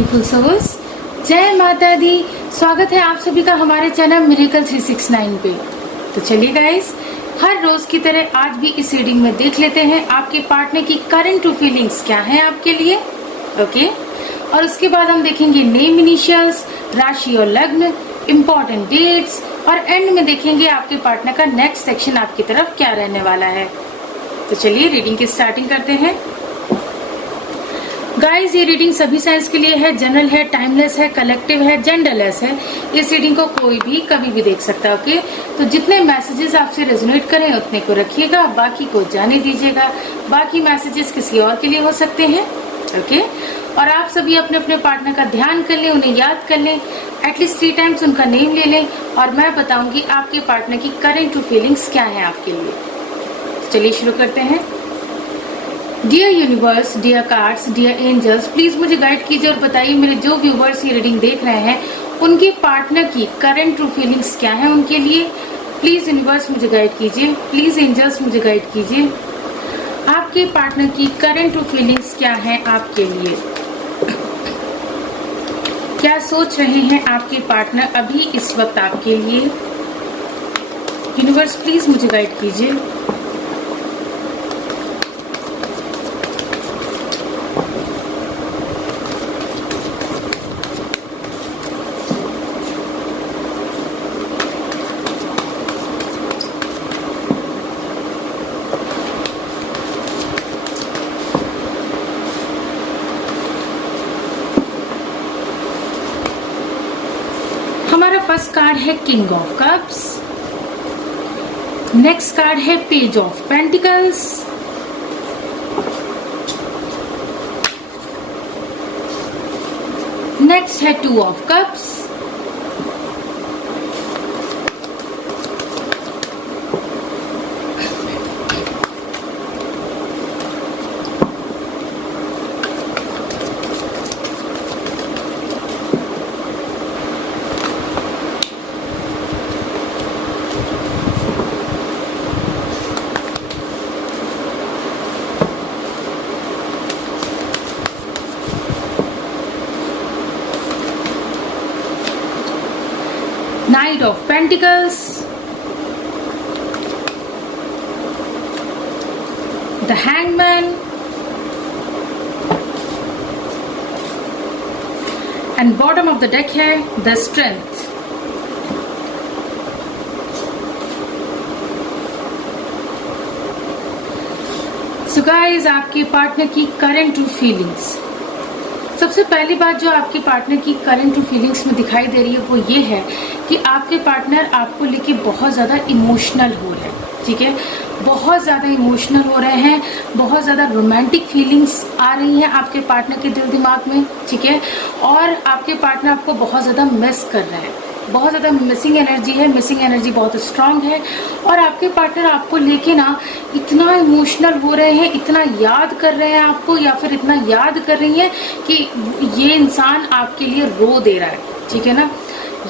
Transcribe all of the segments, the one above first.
Beautiful souls, जय माता दी। स्वागत है आप सभी का हमारे चैनल मिरेकल 369 पे। तो चलिए गाइस, हर रोज की तरह आज भी इस रीडिंग में देख लेते हैं आपके पार्टनर की करंट टू फीलिंग्स क्या है आपके लिए। ओके, और उसके बाद हम देखेंगे नेम इनिशियल्स, राशि और लग्न, इम्पोर्टेंट डेट्स, और एंड में देखेंगे आपके पार्टनर का नेक्स्ट सेक्शन आपकी तरफ क्या रहने वाला है। तो चलिए रीडिंग की स्टार्टिंग करते हैं। गाइस, ये रीडिंग सभी साइंस के लिए है, जनरल है, टाइमलेस है, कलेक्टिव है, जेंडरलेस है। इस रीडिंग को कोई भी कभी भी देख सकता है। ओके, तो जितने मैसेजेस आपसे रेजोनेट करें उतने को रखिएगा, बाकी को जाने दीजिएगा। बाकी मैसेजेस किसी और के लिए हो सकते हैं। ओके, और आप सभी अपने अपने पार्टनर का ध्यान कर लें, उन्हें याद कर लें, एटलीस्ट 3 टाइम्स उनका नेम ले लें, और मैं बताऊंगी आपके पार्टनर की करंट टू फीलिंग्स क्या है आपके लिए। चलिए शुरू करते हैं। Dear universe, dear cards, dear angels, please मुझे गाइड कीजिए और बताइए मेरे जो व्यूवर्स ये रीडिंग देख रहे हैं उनके पार्टनर की करंट ट्रू फीलिंग्स क्या है उनके लिए। प्लीज यूनिवर्स मुझे गाइड कीजिए, प्लीज एंजल्स मुझे गाइड कीजिए। आपके पार्टनर की करंट ट्रू फीलिंग्स क्या है आपके लिए। क्या सोच रहे हैं आपके पार्टनर अभी इस वक्त आपके लिए। यूनिवर्स प्लीज मुझे गाइड कीजिए। हमारा फर्स्ट कार्ड है king of cups, next card है पेज ऑफ पेंटिकल्स, नेक्स्ट है 2 of cups, Knight of Pentacles, the Hangman, and bottom of the deck है the Strength। So guys, आपके पार्टनर की current true feelings, सबसे पहली बात जो आपके पार्टनर की करंट टू फीलिंग्स में दिखाई दे रही है वो ये है कि आपके पार्टनर आपको लेके बहुत ज़्यादा इमोशनल हो रहे हैं। ठीक है, बहुत ज़्यादा इमोशनल हो रहे हैं, बहुत ज़्यादा रोमांटिक फीलिंग्स आ रही हैं आपके पार्टनर के दिल दिमाग में। ठीक है, और आपके पार्टनर आपको बहुत ज़्यादा मिस कर रहे हैं, बहुत ज़्यादा मिसिंग एनर्जी है, मिसिंग एनर्जी बहुत स्ट्रांग है। और आपके पार्टनर आपको लेके ना इतना इमोशनल हो रहे हैं, इतना याद कर रहे हैं आपको, या फिर इतना याद कर रही हैं कि ये इंसान आपके लिए रो दे रहा है। ठीक है ना,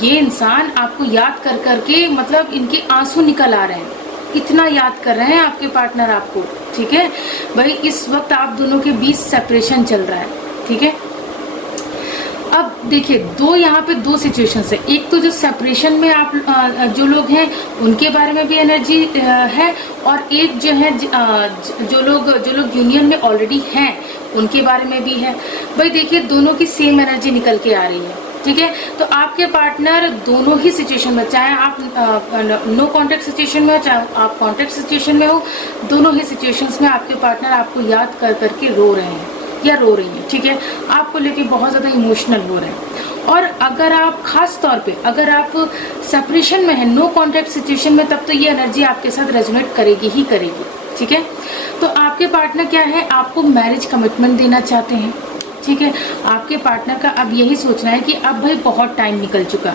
ये इंसान आपको याद कर करके मतलब इनके आंसू निकल आ रहे हैं, इतना याद कर रहे हैं आपके पार्टनर आपको। ठीक है भाई, इस वक्त आप दोनों के बीच सेपरेशन चल रहा है। ठीक है, अब देखिए यहाँ पे दो सिचुएशन है। एक तो जो सेपरेशन में आप जो लोग हैं उनके बारे में भी एनर्जी है, और एक जो है जो लोग यूनियन में ऑलरेडी हैं उनके बारे में भी है। भाई देखिए, दोनों की सेम एनर्जी निकल के आ रही है। ठीक है, तो आपके पार्टनर दोनों ही सिचुएशन में, चाहे आप नो कॉन्टेक्ट सिचुएशन में हो चाहे आप कॉन्टेक्ट सिचुएशन में हो, दोनों ही सिचुएशंस में आपके पार्टनर आपको याद कर करके रो रहे हैं या रो रही है। ठीक है, आपको लेके बहुत ज्यादा इमोशनल हो रहे हैं। और अगर आप खास तौर पे अगर आप सेपरेशन में है, नो कॉन्टेक्ट सिचुएशन में, तब तो ये एनर्जी आपके साथ रेजोनेट करेगी ही करेगी। ठीक है, तो आपके पार्टनर क्या है, आपको मैरिज कमिटमेंट देना चाहते हैं। ठीक है, आपके पार्टनर का अब यही सोचना है कि अब भाई बहुत टाइम निकल चुका,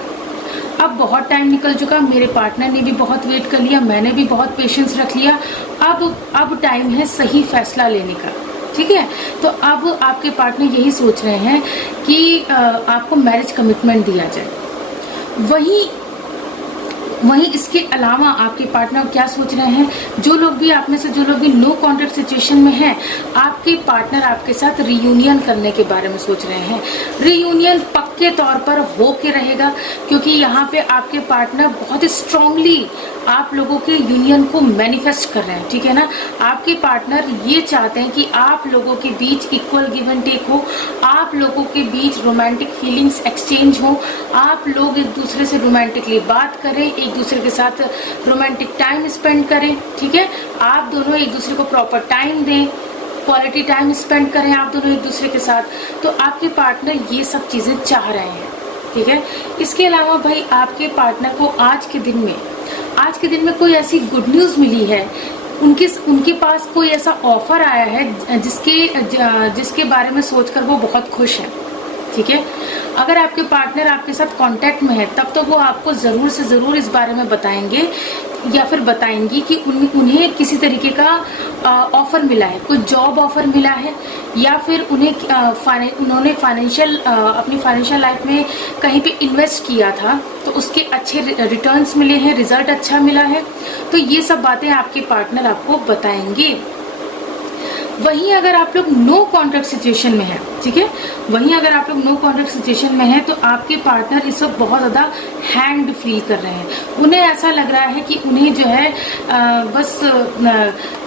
अब बहुत टाइम निकल चुका, मेरे पार्टनर ने भी बहुत वेट कर लिया, मैंने भी बहुत पेशेंस रख लिया, अब टाइम है सही फैसला लेने का। ठीक है, तो अब आपके पार्टनर यही सोच रहे हैं कि आपको मैरिज कमिटमेंट दिया जाए। वहीं इसके अलावा आपके पार्टनर क्या सोच रहे हैं, जो लोग भी आप में से जो लोग भी नो कॉन्टैक्ट सिचुएशन में हैं, आपके पार्टनर आपके साथ रियूनियन करने के बारे में सोच रहे हैं। रियूनियन पक्के तौर पर हो के रहेगा, क्योंकि यहाँ पे आपके पार्टनर बहुत ही स्ट्रांगली आप लोगों के यूनियन को मैनिफेस्ट कर रहे हैं, ठीक है ना। आपके पार्टनर ये चाहते हैं कि आप लोगों के बीच इक्वल गिव एंड टेक हो, आप लोगों के बीच रोमांटिक फीलिंग्स एक्सचेंज हो, आप लोग एक दूसरे से रोमांटिकली बात करें, एक दूसरे के साथ रोमांटिक टाइम स्पेंड करें, ठीक है। आप दोनों एक दूसरे को प्रॉपर टाइम दें, क्वालिटी टाइम स्पेंड करें आप दोनों एक दूसरे के साथ। तो आपके पार्टनर ये सब चीजें चाह रहे हैं, ठीक है। इसके अलावा भाई आपके पार्टनर को आज के दिन में कोई ऐसी गुड न्यूज मिली है, उनके पास कोई ऐसा ऑफर आया है जिसके बारे में सोचकर वो बहुत खुश है, ठीक है। अगर आपके पार्टनर आपके साथ कांटेक्ट में है तब तो वो आपको जरूर से जरूर इस बारे में बताएंगे या फिर बताएंगी कि उन्हें किसी तरीके का ऑफर मिला है, कोई जॉब ऑफर मिला है, या फिर उन्होंने अपनी फाइनेंशियल लाइफ में कहीं पे इन्वेस्ट किया था तो उसके अच्छे रिटर्न्स मिले हैं, रिजल्ट अच्छा मिला है। तो ये सब बातें आपके पार्टनर आपको बताएंगे। वहीं अगर आप लोग नो कॉन्ट्रैक्ट सिचुएशन में हैं, ठीक है, वहीं अगर आप लोग नो कॉन्ट्रैक्ट सिचुएशन में हैं तो आपके पार्टनर इस वक्त बहुत ज्यादा हैंग्ड फील कर रहे हैं। उन्हें ऐसा लग रहा है कि उन्हें जो है बस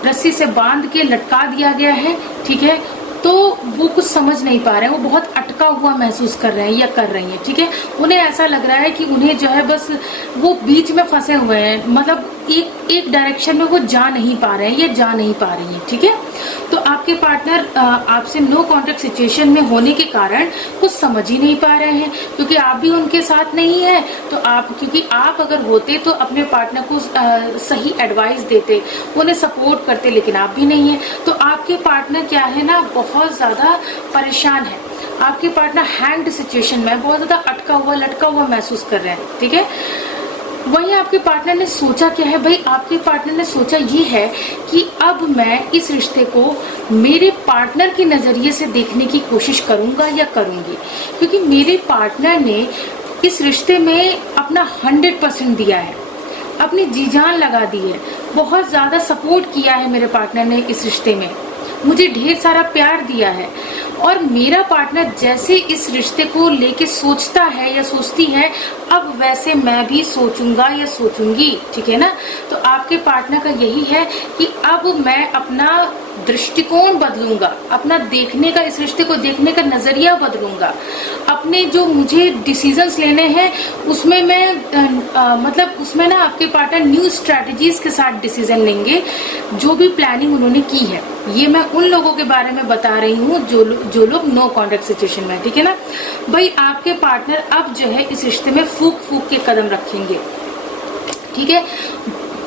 रस्सी से बांध के लटका दिया गया है, ठीक है। तो वो कुछ समझ नहीं पा रहे हैं, वो बहुत अटका हुआ महसूस कर रहे हैं या कर रही हैं, ठीक है। उन्हें ऐसा लग रहा है कि उन्हें जो है बस वो बीच में फंसे हुए हैं, मतलब एक डायरेक्शन में वो जा नहीं पा रहे हैं या जा नहीं पा रही हैं, ठीक है। तो आपके पार्टनर आपसे नो कॉन्टैक्ट सिचुएशन में होने के कारण कुछ समझ ही नहीं पा रहे हैं, क्योंकि आप भी उनके साथ नहीं है। तो क्योंकि आप अगर होते तो अपने पार्टनर को सही एडवाइस देते, उन्हें सपोर्ट करते, लेकिन आप भी नहीं है। तो आपके पार्टनर क्या है ना, बहुत ज्यादा परेशान है। आपके पार्टनर हैंग्ड सिचुएशन में बहुत ज्यादा अटका हुआ लटका हुआ महसूस कर रहे हैं, ठीक है। वहीं आपके पार्टनर ने सोचा क्या है भाई, आपके पार्टनर ने सोचा ये है कि अब मैं इस रिश्ते को मेरे पार्टनर के नजरिए से देखने की कोशिश करूंगा या करूंगी, क्योंकि मेरे पार्टनर ने इस रिश्ते में अपना 100% दिया है, अपनी जी जान लगा दी है, बहुत ज्यादा सपोर्ट किया है मेरे पार्टनर ने इस रिश्ते में, मुझे ढेर सारा प्यार दिया है। और मेरा पार्टनर जैसे इस रिश्ते को लेके सोचता है या सोचती है, अब वैसे मैं भी सोचूंगा या सोचूंगी, ठीक है ना। तो आपके पार्टनर का यही है कि अब मैं अपना दृष्टिकोण बदलूंगा, अपना देखने का, इस रिश्ते को देखने का नजरिया बदलूंगा। अपने जो मुझे डिसीजंस लेने हैं उसमें मैं उसमें ना आपके पार्टनर न्यू स्ट्रेटजीज के साथ डिसीजन लेंगे, जो भी प्लानिंग उन्होंने की है। ये मैं उन लोगों के बारे में बता रही हूँ जो लोग नो कॉन्टैक्ट सिचुएशन में, ठीक है ना। भाई आपके पार्टनर अब जो है इस रिश्ते में फूक के कदम रखेंगे, ठीक है।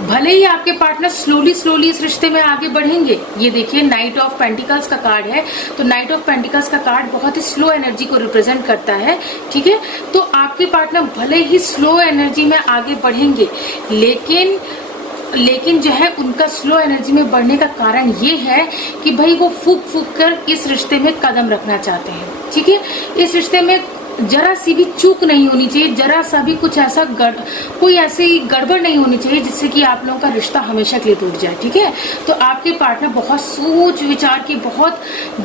भले ही आपके पार्टनर स्लोली इस रिश्ते में आगे बढ़ेंगे। ये देखिए नाइट ऑफ पेंटिकल्स का कार्ड है, तो नाइट ऑफ पेंटिकल्स का कार्ड बहुत ही स्लो एनर्जी को रिप्रेजेंट करता है, ठीक है। तो आपके पार्टनर भले ही स्लो एनर्जी में आगे बढ़ेंगे, लेकिन जो है उनका स्लो एनर्जी में बढ़ने का कारण ये है कि भाई वो फूक कर इस रिश्ते में कदम रखना चाहते हैं, ठीक है। इस रिश्ते में जरा सी भी चूक नहीं होनी चाहिए, जरा सा भी कुछ ऐसा कोई ऐसी गड़बड़ नहीं होनी चाहिए जिससे कि आप लोगों का रिश्ता हमेशा के लिए टूट जाए, ठीक है। तो आपके पार्टनर बहुत सोच विचार के, बहुत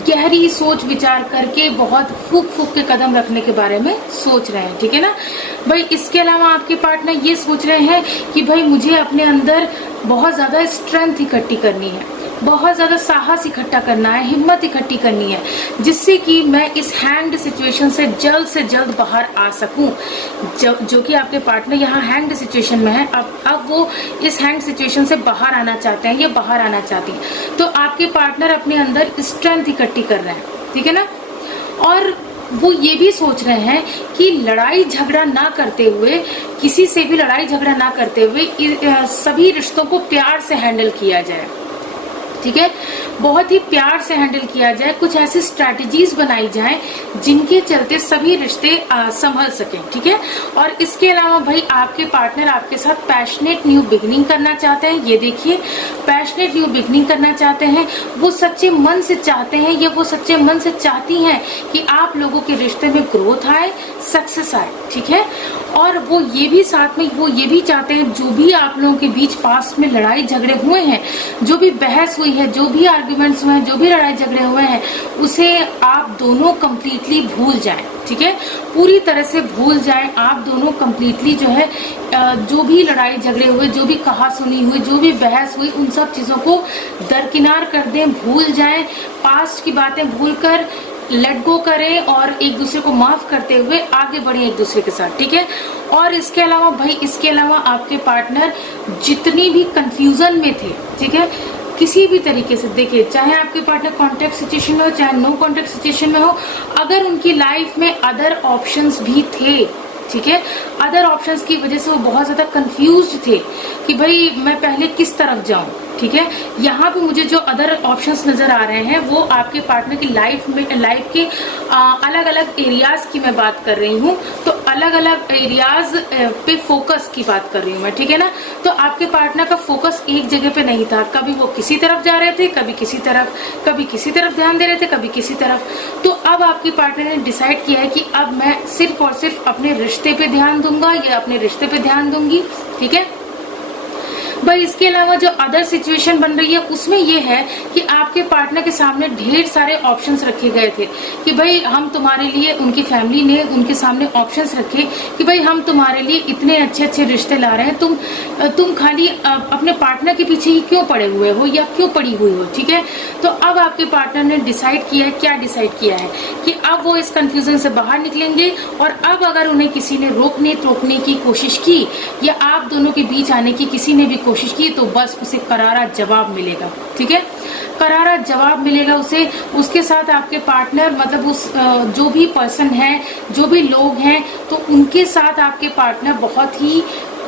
गहरी सोच विचार करके, बहुत फूक के कदम रखने के बारे में सोच रहे हैं, ठीक है ना। भाई इसके अलावा आपके पार्टनर ये सोच रहे हैं कि भाई मुझे अपने अंदर बहुत ज्यादा स्ट्रेंथ इकट्ठी करनी है, बहुत ज्यादा साहस इकट्ठा करना है, हिम्मत इकट्ठी करनी है, जिससे कि मैं इस हैंग्ड सिचुएशन से जल्द बाहर आ सकूं। जो कि आपके पार्टनर यहाँ हैंग्ड सिचुएशन में है, अब वो इस हैंग्ड सिचुएशन से बाहर आना चाहते हैं या बाहर आना चाहती हैं। तो आपके पार्टनर अपने अंदर स्ट्रेंथ इकट्ठी कर रहे हैं, ठीक है ना। और वो ये भी सोच रहे हैं कि लड़ाई झगड़ा ना करते हुए, किसी से भी लड़ाई झगड़ा ना करते हुए सभी रिश्तों को प्यार से हैंडल किया जाए, ठीक है। बहुत ही प्यार से हैंडल किया जाए, कुछ ऐसी स्ट्रैटेजीज बनाई जाएं जिनके चलते सभी रिश्ते संभल सकें, ठीक है। और इसके अलावा भाई आपके पार्टनर आपके साथ पैशनेट न्यू बिगनिंग करना चाहते हैं। ये देखिए पैशनेट न्यू बिगनिंग करना चाहते हैं, वो सच्चे मन से चाहते हैं या वो सच्चे मन से चाहती हैं कि आप लोगों के रिश्ते में ग्रोथ आए, सक्सेस आए, ठीक है। और वो ये भी साथ में वो ये भी चाहते हैं, जो भी आप लोगों के बीच पास्ट में लड़ाई झगड़े हुए हैं, जो भी बहस हुई है, जो भी आर्ग्यूमेंट्स हुए हैं, जो भी लड़ाई झगड़े हुए हैं, उसे आप दोनों कंप्लीटली भूल जाएं। ठीक है, पूरी तरह से भूल जाएं आप दोनों कंप्लीटली। जो है जो भी लड़ाई झगड़े हुए, जो भी कहा सुनी हुई, जो भी बहस हुई, उन सब चीजों को दरकिनार कर दें, भूल जाएं। पास्ट की बातें भूलकर लेट गो करें और एक दूसरे को माफ करते हुए आगे बढ़े एक दूसरे के साथ। ठीक है, और इसके अलावा भाई, इसके अलावा आपके पार्टनर जितनी भी कंफ्यूजन में थे, ठीक है, किसी भी तरीके से देखिए, चाहे आपके पार्टनर कॉन्टेक्ट सिचुएशन में हो, चाहे नो कॉन्टेक्ट सिचुएशन में हो, अगर उनकी लाइफ में अदर ऑप्शंस भी थे, ठीक है, अदर ऑप्शंस की वजह से वो बहुत ज्यादा कंफ्यूज्ड थे कि भाई मैं पहले किस तरफ जाऊं। ठीक है, यहाँ पे मुझे जो अदर ऑप्शंस नजर आ रहे हैं वो आपके पार्टनर की लाइफ के अलग अलग एरियाज की मैं बात कर रही हूँ। तो अलग अलग एरियाज पे फोकस की बात कर रही हूँ मैं। ठीक है ना, तो आपके पार्टनर का फोकस एक जगह पे नहीं था। कभी वो किसी तरफ जा रहे थे, कभी किसी तरफ ध्यान दे रहे थे, कभी किसी तरफ। तो अब आपके पार्टनर ने डिसाइड किया है कि अब मैं सिर्फ और सिर्फ अपने रिश्ते पे ध्यान दूंगा या अपने रिश्ते पे ध्यान दूंगी। ठीक है भाई, इसके अलावा जो अदर सिचुएशन बन रही है उसमें ये है कि आपके पार्टनर के सामने ढेर सारे ऑप्शंस रखे गए थे कि भाई हम तुम्हारे लिए, उनकी फैमिली ने उनके सामने ऑप्शंस रखे कि भाई हम तुम्हारे लिए इतने अच्छे अच्छे रिश्ते ला रहे हैं, तुम खाली अपने पार्टनर के पीछे ही क्यों पड़े हुए हो या क्यों पड़ी हुई हो। ठीक है, तो अब आपके पार्टनर ने डिसाइड किया है, क्या डिसाइड किया है कि अब वो इस कंफ्यूजन से बाहर निकलेंगे और अब अगर उन्हें किसी ने रोकने की कोशिश की या आप दोनों के बीच आने की किसी ने भी कोशिश की, तो बस उसे करारा जवाब मिलेगा। ठीक है, करारा जवाब मिलेगा उसे। उसके साथ आपके पार्टनर, मतलब उस जो भी पर्सन है, जो भी लोग हैं, तो उनके साथ आपके पार्टनर बहुत ही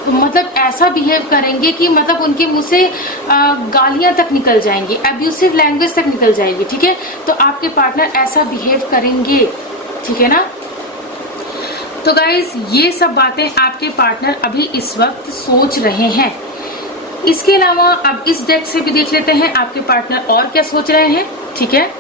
मतलब ऐसा बिहेव करेंगे कि मतलब उनके मुंह से गालियां तक निकल जाएंगी, अब्यूसिव लैंग्वेज तक निकल जाएगी। ठीक है, तो आपके पार्टनर ऐसा बिहेव करेंगे। ठीक है ना, तो गाइज ये सब बातें आपके पार्टनर अभी इस वक्त सोच रहे हैं। इसके अलावा अब इस डेक से भी देख लेते हैं आपके पार्टनर और क्या सोच रहे हैं। ठीक है,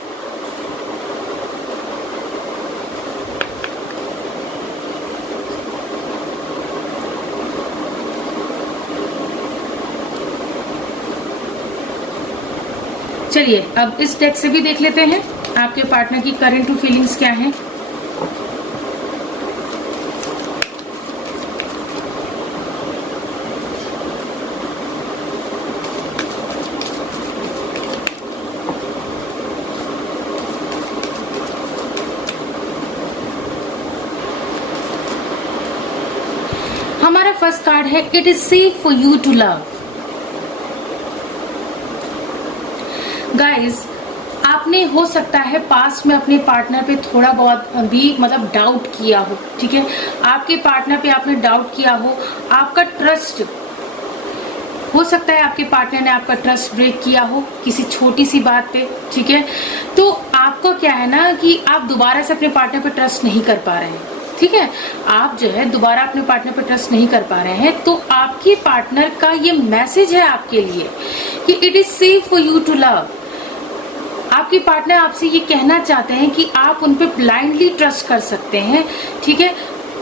चलिए अब इस डेक से भी देख लेते हैं आपके पार्टनर की करंट टू फीलिंग्स क्या हैं। हमारा फर्स्ट कार्ड है, it is safe for you to love. Guys, आपने हो सकता है पास्ट में अपने पार्टनर पे थोड़ा बहुत भी मतलब डाउट किया हो। ठीक है, आपके पार्टनर पे आपने डाउट किया हो, आपका ट्रस्ट हो सकता है, आपके पार्टनर ने आपका ट्रस्ट ब्रेक किया हो किसी छोटी सी बात पे। ठीक है, तो आपका क्या है ना कि आप दोबारा से अपने पार्टनर पे ट्रस्ट नहीं कर पा रहे हैं। ठीक है, आप जो है दोबारा अपने पार्टनर पर ट्रस्ट नहीं कर पा रहे हैं। तो आपके पार्टनर का ये मैसेज है आपके लिए कि it is safe for you to love. आपके पार्टनर आपसे ये कहना चाहते हैं कि आप उन पे ब्लाइंडली ट्रस्ट कर सकते हैं। ठीक है,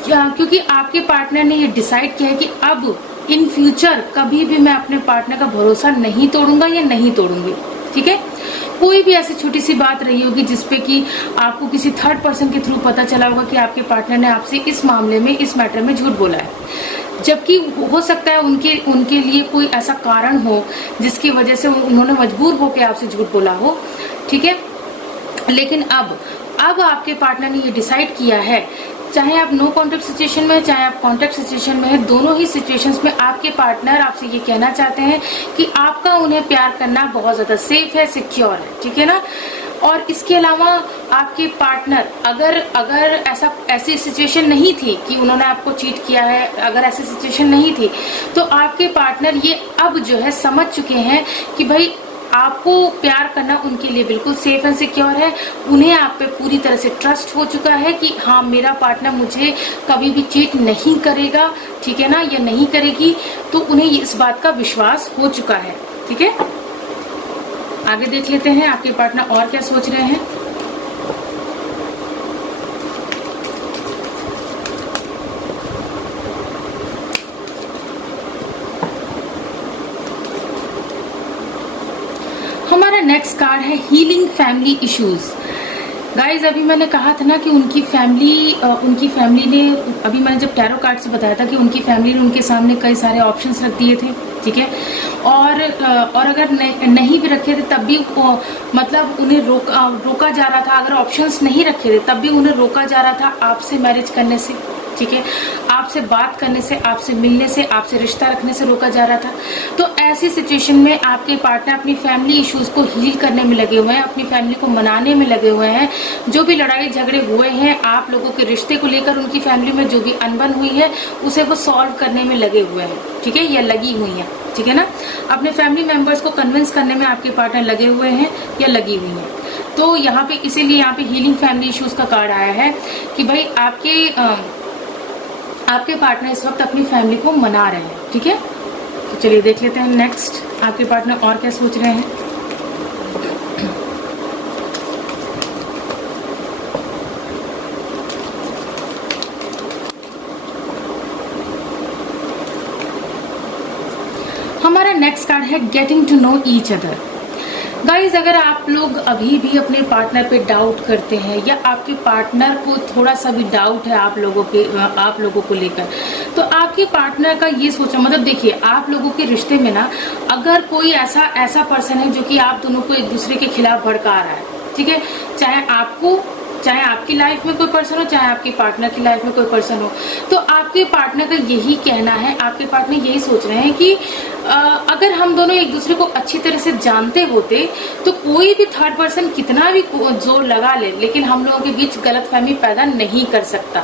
क्योंकि आपके पार्टनर ने ये डिसाइड किया है कि अब इन फ्यूचर कभी भी मैं अपने पार्टनर का भरोसा नहीं तोड़ूंगा या नहीं तोड़ूंगी। ठीक है, कोई भी ऐसी छोटी सी बात रही होगी जिसपे कि आपको किसी थर्ड पर्सन के थ्रू पता चला होगा कि आपके पार्टनर ने आपसे इस मामले में, इस मैटर में झूठ बोला है, जबकि हो सकता है उनके लिए कोई ऐसा कारण हो जिसकी वजह से उन्होंने मजबूर होकर आपसे झूठ बोला हो। ठीक है, लेकिन अब आपके पार्टनर ने ये डिसाइड किया है, चाहे आप नो कॉन्टेक्ट सिचुएशन में, चाहे आप कॉन्टेक्ट सिचुएशन में है, दोनों ही सिचुएशंस में आपके पार्टनर आपसे ये कहना चाहते हैं कि आपका उन्हें प्यार करना बहुत ज्यादा सेफ है, सिक्योर है। ठीक है ना, और इसके अलावा आपके पार्टनर अगर ऐसी सिचुएशन नहीं थी कि उन्होंने आपको चीट किया है, अगर ऐसी सिचुएशन नहीं थी, तो आपके पार्टनर ये अब जो है समझ चुके हैं कि भाई आपको प्यार करना उनके लिए बिल्कुल सेफ एंड सिक्योर है। उन्हें आप पे पूरी तरह से ट्रस्ट हो चुका है कि हाँ, मेरा पार्टनर मुझे कभी भी चीट नहीं करेगा। ठीक है ना, या नहीं करेगी, तो उन्हें इस बात का विश्वास हो चुका है। ठीक है, आगे देख लेते हैं आपके पार्टनर और क्या सोच रहे हैं। नेक्स्ट कार्ड है हीलिंग फैमिली इश्यूज। गाइज अभी मैंने कहा था ना कि उनकी फैमिली ने, अभी मैंने जब टैरो कार्ड से बताया था कि उनकी फैमिली ने उनके सामने कई सारे ऑप्शंस रख दिए थे, ठीक है, और अगर नहीं भी रखे थे तब भी मतलब उन्हें रोका जा रहा था। अगर ऑप्शंस नहीं रखे थे तब भी उन्हें रोका जा रहा था आपसे मैरिज करने से, ठीक है, आपसे बात करने से, आपसे मिलने से, आपसे रिश्ता रखने से रोका जा रहा था। तो ऐसी सिचुएशन में आपके पार्टनर अपनी फैमिली इश्यूज को हील करने में लगे हुए हैं, अपनी फैमिली को मनाने में लगे हुए हैं। जो भी लड़ाई झगड़े हुए हैं आप लोगों के रिश्ते को लेकर, उनकी फैमिली में जो भी अनबन हुई है उसे वो सॉल्व करने में लगे हुए हैं, ठीक है, या लगी हुई है, ठीक है ना। अपने फैमिली मेंबर्स को कन्विंस करने में आपके पार्टनर लगे हुए हैं या लगी हुई हैं। तो यहाँ पे इसीलिए यहाँ पे हीलिंग फैमिली इश्यूज का कार्ड आया है कि भाई आपके पार्टनर इस वक्त अपनी फैमिली को मना रहे हैं, ठीक है। तो चलिए देख लेते हैं नेक्स्ट आपके पार्टनर और क्या सोच रहे हैं। हमारा नेक्स्ट कार्ड है getting to know each other. Guys अगर आप लोग अभी भी अपने पार्टनर पे डाउट करते हैं या आपके पार्टनर को थोड़ा सा भी डाउट है आप लोगों को लेकर, तो आपके पार्टनर का ये सोचा, मतलब देखिए आप लोगों के रिश्ते में ना अगर कोई ऐसा पर्सन है जो कि आप दोनों को एक दूसरे के खिलाफ भड़का रहा है, ठीक है, चाहे आपकी लाइफ में कोई पर्सन हो, चाहे आपके पार्टनर की लाइफ में कोई पर्सन हो, तो आपके पार्टनर का यही कहना है, आपके पार्टनर यही सोच रहे हैं कि अगर हम दोनों एक दूसरे को अच्छी तरह से जानते होते तो कोई भी थर्ड पर्सन कितना भी जोर लगा ले, लेकिन हम लोगों के बीच गलतफहमी पैदा नहीं कर सकता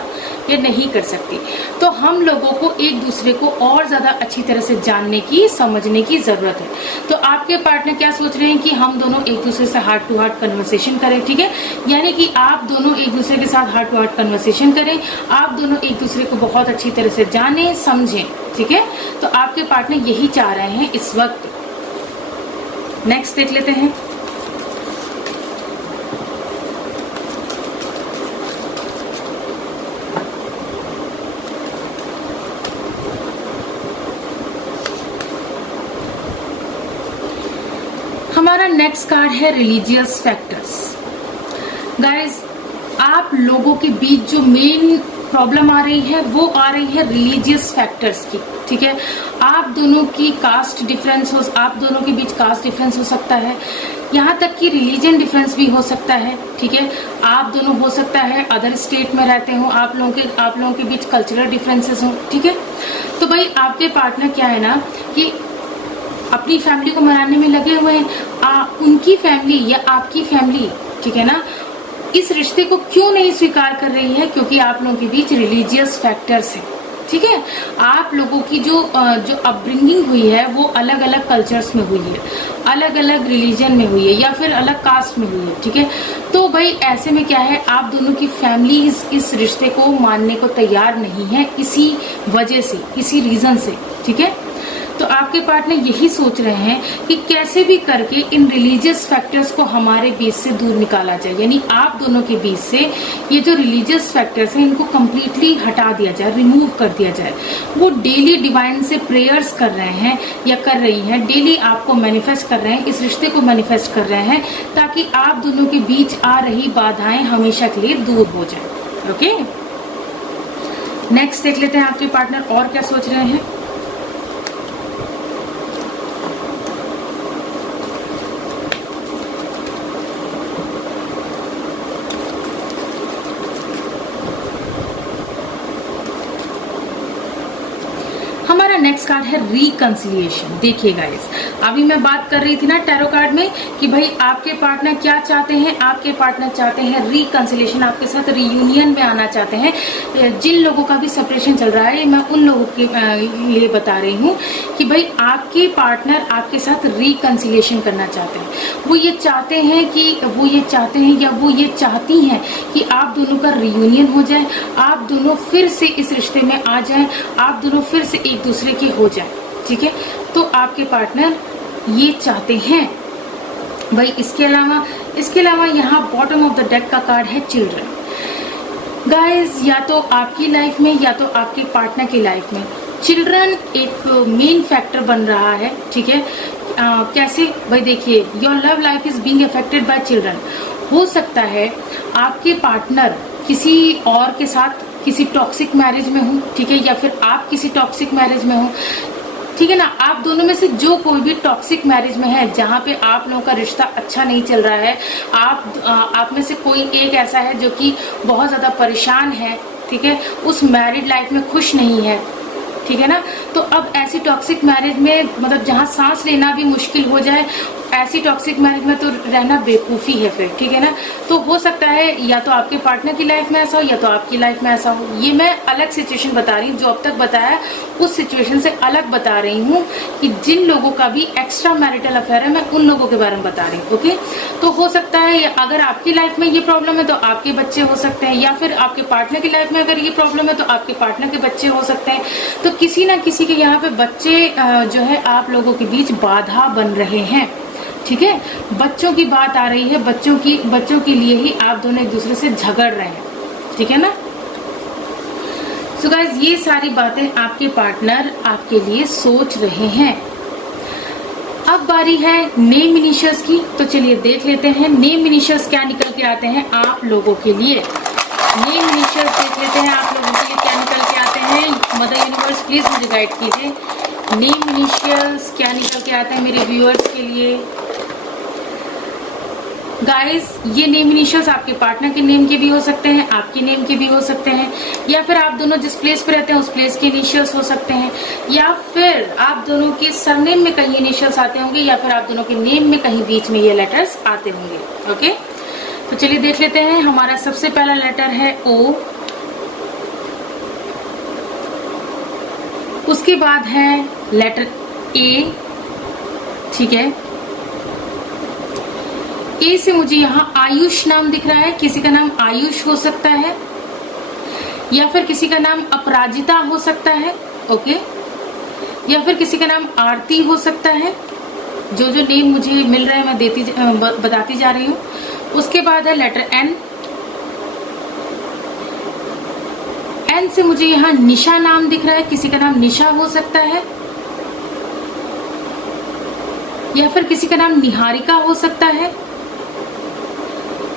या नहीं कर सकती। तो हम लोगों को एक दूसरे को और ज्यादा अच्छी तरह से जानने की, समझने की जरूरत है। तो आपके पार्टनर क्या सोच रहे हैं कि हम दोनों एक दूसरे से हार्ट टू हार्ट कन्वर्सेशन करें, ठीक है, यानी कि आप दोनों एक दूसरे के साथ हार्ट टू हार्ट कन्वर्सेशन करें, आप दोनों एक दूसरे को बहुत अच्छी तरह से जानें, समझें, ठीक है। तो आपके पार्टनर यही चाह रहे हैं इस वक्त। नेक्स्ट देख लेते हैं। हमारा नेक्स्ट कार्ड है रिलीजियस फैक्टर्स। गाइज आप लोगों के बीच जो मेन प्रॉब्लम आ रही है वो आ रही है रिलीजियस फैक्टर्स की, ठीक है। आप दोनों की कास्ट डिफरेंस हो, आप दोनों के बीच कास्ट डिफरेंस हो सकता है, यहाँ तक कि रिलीजन डिफरेंस भी हो सकता है, ठीक है। आप दोनों हो सकता है अदर स्टेट में रहते हो, आप लोगों के बीच कल्चरल डिफरेंसेस हो, ठीक है। तो भाई आपके पार्टनर क्या है ना कि अपनी फैमिली को मनाने में लगे हुए हैं, उनकी फैमिली या आपकी फैमिली, ठीक है ना, इस रिश्ते को क्यों नहीं स्वीकार कर रही है, क्योंकि आप लोगों के बीच रिलीजियस फैक्टर्स है, ठीक है। आप लोगों की जो अपब्रिंगिंग हुई है वो अलग अलग कल्चर्स में हुई है, अलग अलग रिलीजन में हुई है या फिर अलग कास्ट में हुई है, ठीक है। तो भाई ऐसे में क्या है, आप दोनों की फैमिली इस रिश्ते को मानने को तैयार नहीं है, इसी वजह से, इसी रीजन से, ठीक है। तो आपके पार्टनर यही सोच रहे हैं कि कैसे भी करके इन रिलीजियस फैक्टर्स को हमारे बीच से दूर निकाला जाए, यानी आप दोनों के बीच से ये जो रिलीजियस फैक्टर्स हैं इनको कम्प्लीटली हटा दिया जाए, रिमूव कर दिया जाए। वो डेली डिवाइन से प्रेयर्स कर रहे हैं या कर रही हैं, डेली आपको मैनिफेस्ट कर रहे हैं, इस रिश्ते को मैनिफेस्ट कर रहे हैं ताकि आप दोनों के बीच आ रही बाधाएं हमेशा के लिए दूर हो जाए। ओके, नेक्स्ट देख लेते हैं आपके पार्टनर और क्या सोच रहे हैं। हमारा नेक्स्ट कार्ड है रिकंसिलिएशन। देखिए गाइस, अभी मैं बात कर रही थी ना टैरो कार्ड में कि भाई आपके पार्टनर क्या चाहते हैं, आपके पार्टनर चाहते हैं रिकंसिलिएशन, आपके साथ रियूनियन में आना चाहते हैं। जिन लोगों का भी सेपरेशन चल रहा है, मैं उन लोगों के लिए बता रही हूँ कि भाई आपके पार्टनर आपके साथ रिकंसिलिएशन करना चाहते हैं। वो ये चाहते हैं या वो ये चाहती हैं कि आप दोनों का रियूनियन हो जाए, आप दोनों फिर से इस रिश्ते में आ जाएं, आप दोनों फिर से एक दूसरे के हो जाए, ठीक है। तो आपके पार्टनर ये चाहते हैं भाई। इसके अलावा यहाँ बॉटम ऑफ द डेक का कार्ड है चिल्ड्रन। गाइस, या तो आपकी लाइफ में या तो आपके पार्टनर की लाइफ में चिल्ड्रन एक मेन फैक्टर बन रहा है, ठीक है, कैसे भाई, देखिए your love life is being affected by children. हो सकता है आपके पार्टनर किसी और के साथ किसी टॉक्सिक मैरिज में हो, ठीक है, या फिर आप किसी टॉक्सिक मैरिज में हो, ठीक है ना। आप दोनों में से जो कोई भी टॉक्सिक मैरिज में है जहाँ पे आप लोगों का रिश्ता अच्छा नहीं चल रहा है, आप में से कोई एक ऐसा है जो कि बहुत ज्यादा परेशान है, ठीक है, उस मैरिड लाइफ में खुश नहीं है, ठीक है ना। तो अब ऐसी टॉक्सिक मैरिज में मतलब जहाँ सांस लेना भी मुश्किल हो जाए, ऐसी टॉक्सिक मैरिज में तो रहना बेवकूफ़ी है फिर, ठीक है ना। तो हो सकता है या तो आपके पार्टनर की लाइफ में ऐसा हो या तो आपकी लाइफ में ऐसा हो। ये मैं अलग सिचुएशन बता रही हूँ, जो अब तक बताया उस सिचुएशन से अलग बता रही हूँ कि जिन लोगों का भी एक्स्ट्रा मैरिटल अफेयर है मैं उन लोगों के बारे में बता रही हूँ। ओके, तो हो सकता है अगर आपकी लाइफ में ये प्रॉब्लम है तो आपके बच्चे हो सकते हैं, या फिर आपके पार्टनर की लाइफ में अगर ये प्रॉब्लम है तो आपके पार्टनर के बच्चे हो सकते हैं। तो किसी ना किसी के यहाँ पे बच्चे जो है आप लोगों के बीच बाधा बन रहे हैं, ठीक है। बच्चों की बात आ रही है, बच्चों के लिए ही आप दोनों एक दूसरे से झगड़ रहे हैं, ठीक है ना। सो गाइस, ये सारी बातें आपके पार्टनर आपके लिए सोच रहे हैं। अब बारी है नेम इनिशियल्स की, तो चलिए देख लेते हैं नेम इनिशियल्स क्या निकल के आते हैं आप लोगों के लिए। नेम इनिशियल्स देख लेते हैं आप लोगों के लिए क्या निकल के आते हैं। मदर यूनिवर्स प्लीज मुझे गाइड कीजिए, नेम इनिशियल्स क्या निकल के आते हैं मेरे व्यूअर्स के लिए। गाइस, ये नेम इनिशियल्स आपके पार्टनर के नेम के भी हो सकते हैं, आपके नेम के भी हो सकते हैं, या फिर आप दोनों जिस प्लेस पे रहते हैं उस प्लेस के इनिशियल्स हो सकते हैं, या फिर आप दोनों के सरनेम में कहीं इनिशियल्स आते होंगे, या फिर आप दोनों के नेम में कहीं बीच में ये लेटर्स आते होंगे। ओके, तो चलिए देख लेते हैं। हमारा सबसे पहला लेटर है ओ, उसके बाद है लेटर ए, ठीक है। ए से मुझे यहाँ आयुष नाम दिख रहा है, किसी का नाम आयुष हो सकता है, या फिर किसी का नाम अपराजिता हो सकता है, ओके, या फिर किसी का नाम आरती हो सकता है। जो जो नेम मुझे मिल रहे हैं मैं बताती जा रही हूँ। उसके बाद है लेटर एन, एन से मुझे यहाँ निशा नाम दिख रहा है, किसी का नाम निशा हो सकता है, या फिर किसी का नाम निहारिका हो सकता है,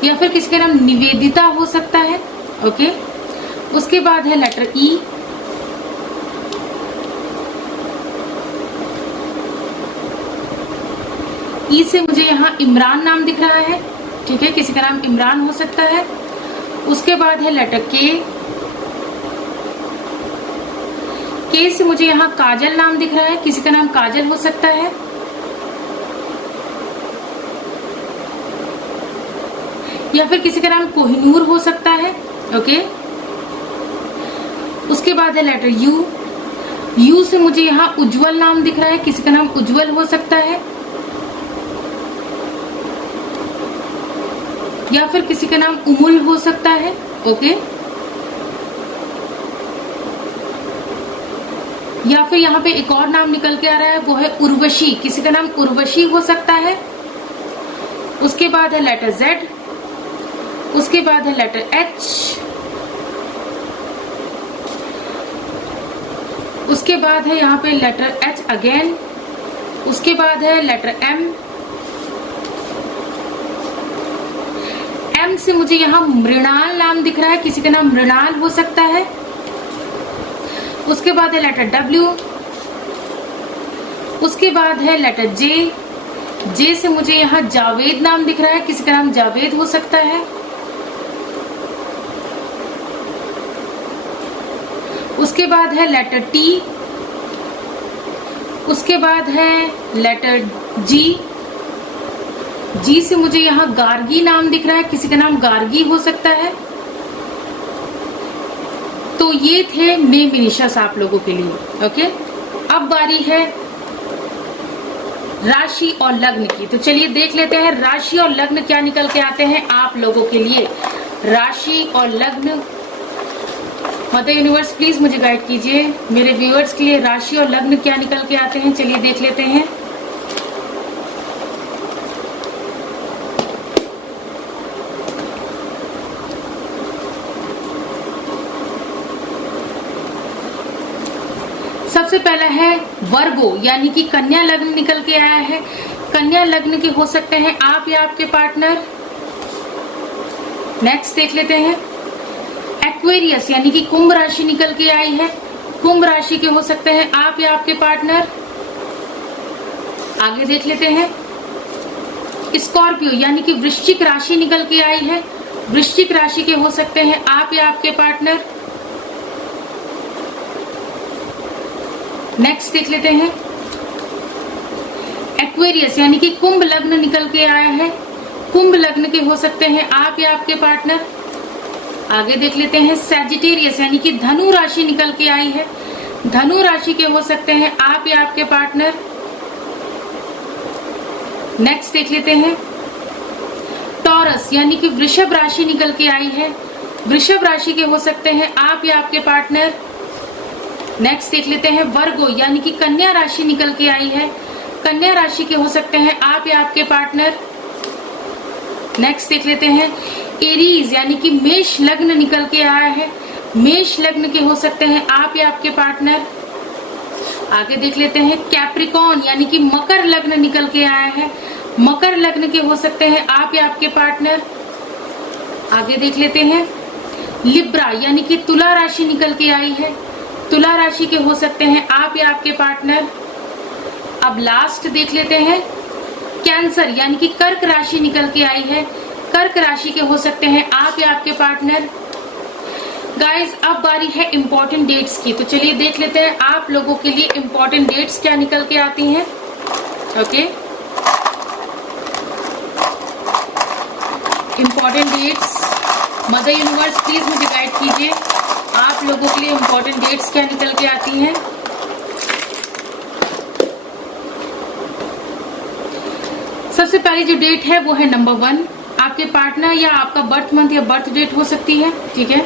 या फिर किसी का नाम निवेदिता हो सकता है, ओके। उसके बाद है लेटर ई, ई से मुझे यहाँ इमरान नाम दिख रहा है, ठीक है, किसी का नाम इमरान हो सकता है। उसके बाद है लेटर के, के से मुझे यहाँ काजल नाम दिख रहा है, किसी का नाम काजल हो सकता है, या फिर किसी का नाम कोहिनूर हो सकता है, ओके। उसके बाद है लेटर यू, यू से मुझे यहाँ उज्जवल नाम दिख रहा है, किसी का नाम उज्जवल हो सकता है, या फिर किसी का नाम उमुल हो सकता है, ओके। या फिर यहाँ पे एक और नाम निकल के आ रहा है, वो है उर्वशी, किसी का नाम उर्वशी हो सकता है। उसके बाद है लेटर जेड, उसके बाद है लेटर एच, उसके बाद है यहाँ पे लेटर एच अगेन, उसके बाद है लेटर एम, एम से मुझे यहाँ मृणाल नाम दिख रहा है, किसी का नाम मृणाल हो सकता है। उसके बाद है लेटर डब्ल्यू, उसके बाद है लेटर जे, जे से मुझे यहाँ जावेद नाम दिख रहा है, किसी का नाम जावेद हो सकता है। उसके बाद है लेटर टी, उसके बाद है लेटर जी, जी से मुझे यहाँ गार्गी नाम दिख रहा है, किसी का नाम गार्गी हो सकता है। तो ये थे नेम इनिशियल्स आप लोगों के लिए, ओके। अब बारी है राशि और लग्न की, तो चलिए देख लेते हैं राशि और लग्न क्या निकल के आते हैं आप लोगों के लिए। राशि और लग्न, मदर यूनिवर्स प्लीज मुझे गाइड कीजिए, मेरे व्यूअर्स के लिए राशि और लग्न क्या निकल के आते हैं। चलिए देख लेते हैं। सबसे पहला है वर्गो यानी कि कन्या लग्न निकल के आया है। कन्या लग्न के हो सकते हैं आप या आपके पार्टनर। नेक्स्ट देख लेते हैं एक्वेरियस यानी कि कुंभ राशि निकल के आई है। कुंभ राशि के हो सकते हैं आप या आपके पार्टनर। आगे देख लेते हैं स्कॉर्पियो यानी कि वृश्चिक राशि निकल के आई है। वृश्चिक राशि के हो सकते हैं आप या आपके पार्टनर। नेक्स्ट देख लेते हैं एक्वेरियस यानी कि कुंभ लग्न निकल के आया है। कुंभ लग्न के हो सकते हैं आप या आपके पार्टनर। आगे देख लेते हैं सैजिटेरियस यानी कि धनु राशि निकल के आई है। धनु राशि के हो सकते हैं आप या आपके पार्टनर। नेक्स्ट देख लेते हैं टॉरस यानी कि वृषभ राशि निकल के आई है। वृषभ राशि के हो सकते हैं आप या आपके पार्टनर। नेक्स्ट देख लेते हैं वर्गो यानी कि कन्या राशि निकल के आई है। कन्या राशि के हो सकते हैं आप या आपके पार्टनर। नेक्स्ट देख लेते हैं एरीज यानी कि मेष लग्न निकल के आया है। मेष लग्न के हो सकते हैं आप या आपके पार्टनर। आगे देख लेते हैं कैप्रिकॉन यानी कि मकर लग्न निकल के आया है। मकर लग्न के हो सकते हैं आप या आपके पार्टनर। आगे देख लेते हैं लिब्रा यानी कि तुला राशि निकल के आई है। तुला राशि के हो सकते हैं आप या आपके पार्टनर। अब लास्ट देख लेते हैं कैंसर यानी कि कर्क राशि निकल के आई है। कर्क राशि के हो सकते हैं आप या आपके पार्टनर। गाइस अब बारी है इंपॉर्टेंट डेट्स की, तो चलिए देख लेते हैं आप लोगों के लिए इंपॉर्टेंट डेट्स क्या निकल के आती हैं। Okay, important dates mother universe please मुझे गाइड कीजिए आप लोगों के लिए इंपॉर्टेंट डेट्स क्या निकल के आती हैं। सबसे पहली जो डेट है वो है नंबर 1। आपके पार्टनर या आपका बर्थ मंथ या बर्थ डेट हो सकती है, ठीक है।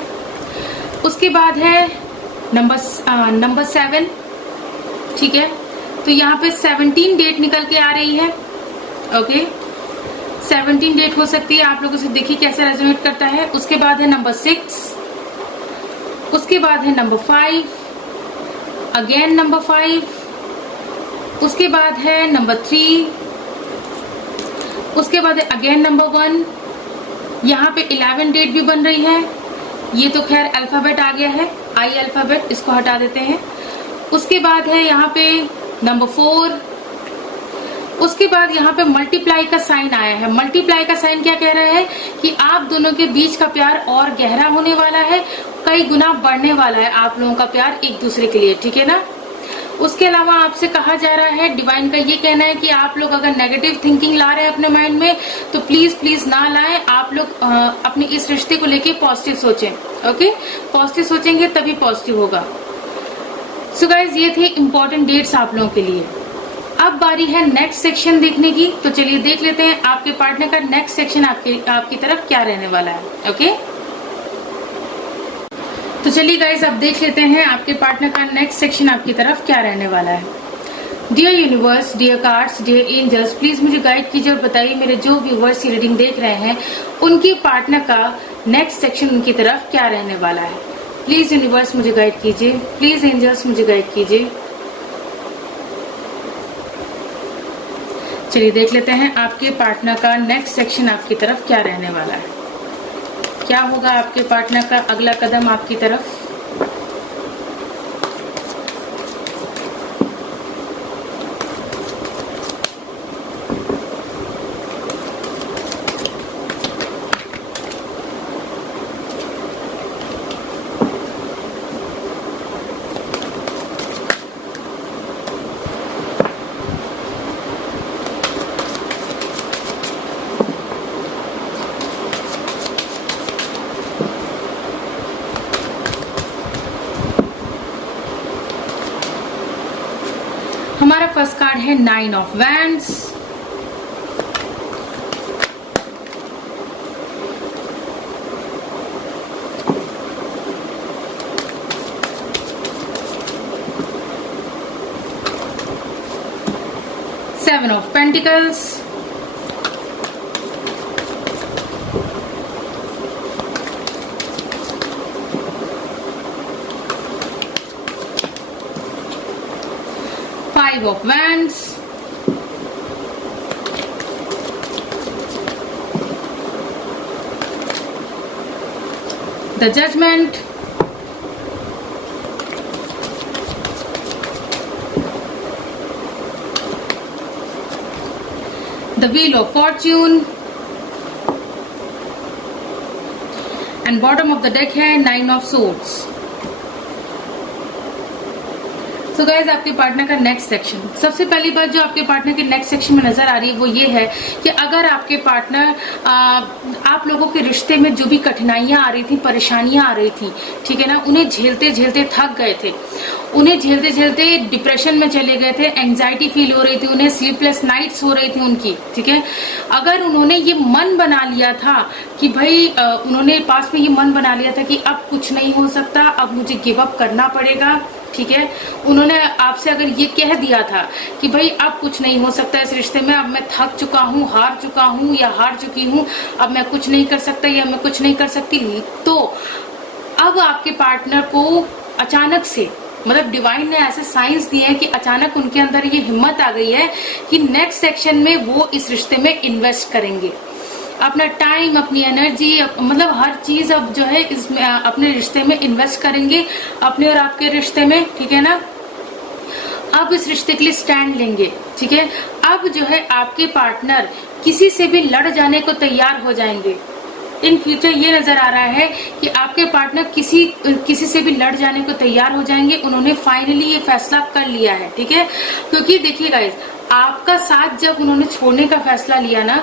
उसके बाद है नंबर 7, ठीक है। तो यहाँ पे 17 डेट निकल के आ रही है। ओके, 17 डेट हो सकती है। आप लोगों से देखिए कैसा रेजोनेट करता है। उसके बाद है नंबर 6, उसके बाद है नंबर 5, अगेन नंबर 5, उसके बाद है नंबर 3, उसके बाद है अगेन नंबर 1। यहाँ पे 11 डेट भी बन रही है। ये तो खैर अल्फाबेट आ गया है, आई अल्फाबेट, इसको हटा देते हैं। उसके बाद है यहाँ पे नंबर 4। उसके बाद यहाँ पे मल्टीप्लाई का साइन आया है। मल्टीप्लाई का साइन क्या कह रहा है कि आप दोनों के बीच का प्यार और गहरा होने वाला है, कई गुना बढ़ने वाला है आप लोगों का प्यार एक दूसरे के लिए, ठीक है ना। उसके अलावा आपसे कहा जा रहा है, डिवाइन का ये कहना है कि आप लोग अगर नेगेटिव थिंकिंग ला रहे हैं अपने माइंड में तो प्लीज प्लीज ना लाएं। आप लोग अपने इस रिश्ते को लेके पॉजिटिव सोचें। ओके, पॉजिटिव सोचेंगे तभी पॉजिटिव होगा। सो गाइज ये थे इंपॉर्टेंट डेट्स आप लोगों के लिए। अब बारी है नेक्स्ट सेक्शन देखने की, तो चलिए देख लेते हैं आपके पार्टनर का नेक्स्ट सेक्शन आपकी तरफ क्या रहने वाला है। ओके, तो चलिए गाइज अब देख लेते हैं आपके पार्टनर का नेक्स्ट सेक्शन आपकी तरफ क्या रहने वाला है। Dear universe, dear cards, dear angels, please मुझे गाइड कीजिए और बताइए मेरे जो व्यूवर्स ये रीडिंग देख रहे हैं उनकी पार्टनर का नेक्स्ट सेक्शन उनकी तरफ क्या रहने वाला है। प्लीज यूनिवर्स मुझे गाइड कीजिए, प्लीज एंजल्स मुझे गाइड कीजिए। चलिए देख लेते हैं आपके पार्टनर का नेक्स्ट सेक्शन आपकी तरफ क्या रहने वाला है। क्या होगा आपके पार्टनर का अगला कदम आपकी तरफ। हमारा फर्स्ट कार्ड है 9 of wands, Seven of Pentacles, 5 of Wands, the Judgment, the Wheel of Fortune, and bottom of the deck है 9 of Swords. तो गाइज आपके पार्टनर का नेक्स्ट सेक्शन, सबसे पहली बात जो आपके पार्टनर के नेक्स्ट सेक्शन में नजर आ रही है वो ये है कि अगर आपके पार्टनर आप लोगों के रिश्ते में जो भी कठिनाइयां आ रही थी, परेशानियां आ रही थी, ठीक है ना, उन्हें झेलते झेलते थक गए थे, उन्हें झेलते झेलते डिप्रेशन में चले गए थे, एंजाइटी फील हो रही थी, उन्हें स्लीपलेस नाइट्स हो रही थी उनकी, ठीक है। अगर उन्होंने ये मन बना लिया था कि भाई उन्होंने पास में ये मन बना लिया था कि अब कुछ नहीं हो सकता, अब मुझे गिव अप करना पड़ेगा, ठीक है, उन्होंने आपसे अगर ये कह दिया था कि भाई अब कुछ नहीं हो सकता इस रिश्ते में, अब मैं थक चुका हूँ, हार चुका हूँ या हार चुकी हूँ, अब मैं कुछ नहीं कर सकता या मैं कुछ नहीं कर सकती, तो अब आपके पार्टनर को अचानक से, मतलब डिवाइन ने ऐसे साइंस दिए हैं कि अचानक उनके अंदर ये हिम्मत आ गई है कि नेक्स्ट सेक्शन में वो इस रिश्ते में इन्वेस्ट करेंगे, अपना टाइम, अपनी एनर्जी, मतलब हर चीज अब जो है इसमें अपने रिश्ते में इन्वेस्ट करेंगे, अपने और आपके रिश्ते में, ठीक है ना। अब इस रिश्ते के लिए स्टैंड लेंगे, ठीक है। अब जो है आपके पार्टनर किसी से भी लड़ जाने को तैयार हो जाएंगे। इन फ्यूचर ये नजर आ रहा है कि आपके पार्टनर किसी से भी लड़ जाने को तैयार हो जाएंगे। उन्होंने फाइनली ये फैसला कर लिया है, ठीक है। क्योंकि देखिए गाइस, आपका साथ जब उन्होंने छोड़ने का फैसला लिया ना,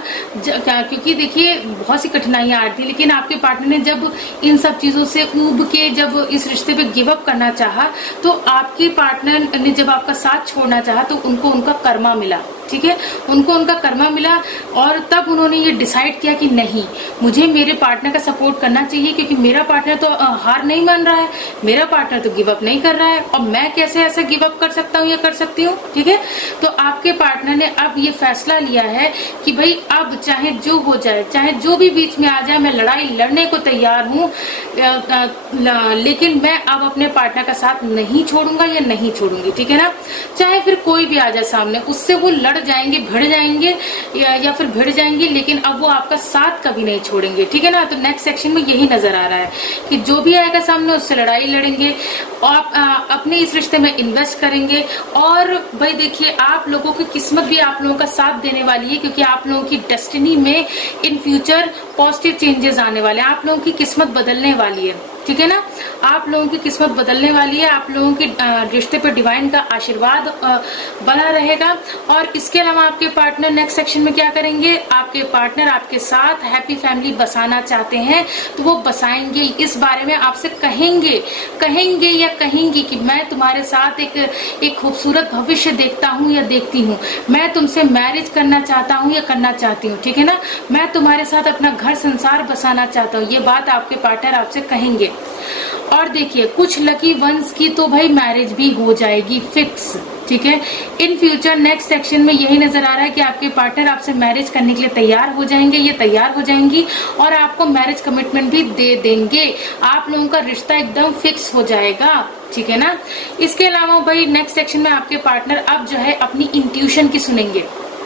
क्योंकि देखिए बहुत सी कठिनाइयां आ रही थी, लेकिन आपके पार्टनर ने जब इन सब चीजों से ऊब के जब इस रिश्ते पे गिव अप करना चाहा, तो आपके पार्टनर ने जब आपका साथ छोड़ना चाहा तो उनको उनका कर्मा मिला, ठीक है, उनको उनका कर्मा मिला। और तब उन्होंने ये डिसाइड किया कि नहीं, मुझे मेरे पार्टनर का सपोर्ट करना चाहिए, क्योंकि मेरा पार्टनर तो हार नहीं मान रहा है, मेरा पार्टनर तो गिव अप नहीं कर रहा है, और मैं कैसे ऐसा गिव अप कर सकता हूँ या कर सकती हूँ, ठीक है। तो आपके पार्टनर ने अब ये फैसला लिया है कि भाई अब चाहे जो हो जाए, चाहे जो भी बीच में आ जाए, मैं लड़ाई लड़ने को तैयार हूँ, लेकिन मैं अब अपने पार्टनर का साथ नहीं छोड़ूंगा या नहीं छोड़ूंगी, ठीक है ना। चाहे फिर कोई भी आ जाए सामने, उससे वो लड़ जाएंगे, भिड़ जाएंगे या फिर भिड़ जाएंगे, लेकिन अब वो आपका साथ कभी नहीं छोड़ेंगे, ठीक है ना। तो नेक्स्ट सेक्शन में यही नजर आ रहा है कि जो भी आएगा सामने उससे लड़ाई लड़ेंगे और अपने इस रिश्ते में इन्वेस्ट करेंगे। और भाई देखिए, आप लोगों की किस्मत भी आप लोगों का साथ देने वाली है, क्योंकि आप लोगों की डेस्टिनी में इन फ्यूचर पॉजिटिव चेंजेस आने वाले हैं, आप लोगों की किस्मत बदलने वाली है, ठीक है ना। आप लोगों की किस्मत बदलने वाली है, आप लोगों के रिश्ते पर डिवाइन का आशीर्वाद बना रहेगा। और इसके अलावा आपके पार्टनर नेक्स्ट सेक्शन में क्या करेंगे, आपके पार्टनर आपके साथ हैप्पी फैमिली बसाना चाहते हैं तो वो बसाएंगे। इस बारे में आपसे कहेंगे या कहेंगी कि मैं तुम्हारे साथ एक खूबसूरत भविष्य देखता हूँ या देखती हूँ, मैं तुमसे मैरिज करना चाहता हूँ या करना चाहती हूँ, ठीक है ना, मैं तुम्हारे साथ अपना घर संसार बसाना चाहता हूँ, ये बात आपके पार्टनर आपसे कहेंगे। और देखिए, कुछ लकी वंस की तो भाई मैरिज भी हो जाएगी फिक्स, ठीक है। इन फ्यूचर नेक्स्ट सेक्शन में यही नजर आ रहा है कि आपके पार्टनर आपसे मैरिज करने के लिए तैयार हो जाएंगे, ये तैयार हो जाएंगी और आपको मैरिज कमिटमेंट भी दे देंगे। आप लोगों का रिश्ता एकदम फिक्स हो जाएगा, ठीक है ना। इसके अलावा भाई नेक्स्ट सेक्शन में आपके पार्टनर अब जो है अपनी इंट्यूशन की सुनेंगे,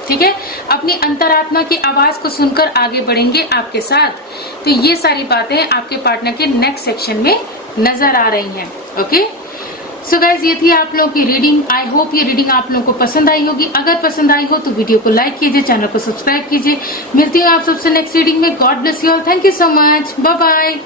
ठीक है, अपनी अंतरात्मा की आवाज को सुनकर आगे बढ़ेंगे आपके साथ। तो ये सारी बातें आपके पार्टनर के नेक्स्ट सेक्शन में नजर आ रही हैं। ओके, सो गाइज, ये थी आप लोगों की रीडिंग। आई होप ये रीडिंग आप लोगों को पसंद आई होगी। अगर पसंद आई हो तो वीडियो को लाइक कीजिए, चैनल को सब्सक्राइब कीजिए। मिलती हूँ आप सबसे नेक्स्ट रीडिंग में। God bless you all, thank you so much, bye bye.